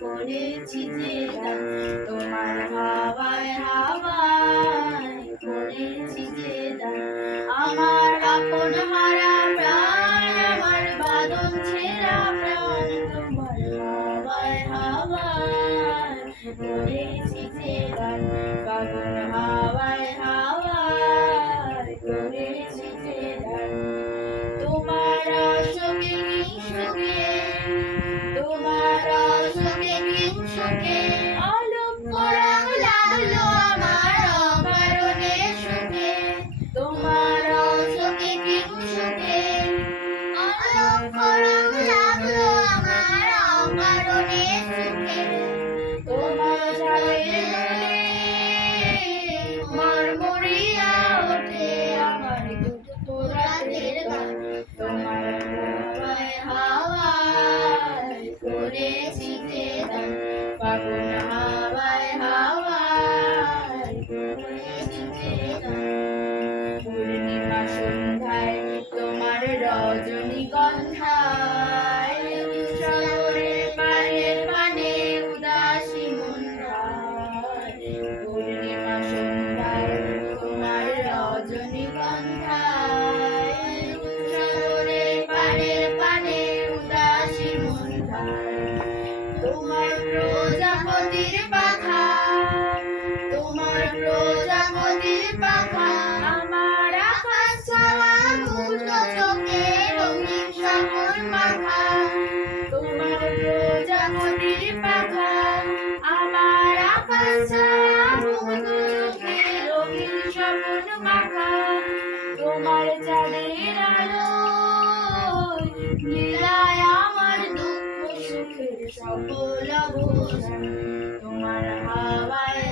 করেছি যে দান তোমার হাওয়ায় হাওয়ায় করেছি যে দান আমার আপন হারা প্রাণ আমার বাঁধন ছেঁড়া প্রাণ তোমার হাওয়ায় হাওয়ায় করেছি যে দান ফাগুন হাওয়ায় হাওয়ায় করেছি যে দান তোমার আশোকে সুখে তোমার আশোকে সুখে অলক্ষ রং লাগলো আমার অকারণে সুখে তোমার আশোকে সুখে অলক্ষ রং লাগলো আমার অকারণে সুখে তোমার ঝালে মরমরিয়া ওঠে আমার দুঃখ রাতের গান তোমার হাওয়ায় হাওয়ায় করেছি যে দান ফাগুন হাওয়ায় হাওয়ায় করেছি যে দান পূর্ণিমা সন্ধ্যায় তোমার রজনীগন্ধায় সাগরের পাড়ের পানে উদাসী মন্ধায় পূর্ণিমা সন্ধ্যায় তোমার রজনীগন্ধায় সাগরের পাড়ের পানে উদাসী মন্ধায় তোমার প্রজাপতির পাখা তোমার প্রজাপতির পাখা আমার আকাশ ছাওয়া মুগ্ধ চোখে রঙিন সাগর মাখা তোমার প্রজাপতির পাখা আমার আকাশ ছাওয়া মুগ্ধ চোখে রঙিন সাগর মাখা তোমার চাঁদের আলো নীলায় আমার দুঃখ সুখের সকল অবসান তোমার হাওয়ায়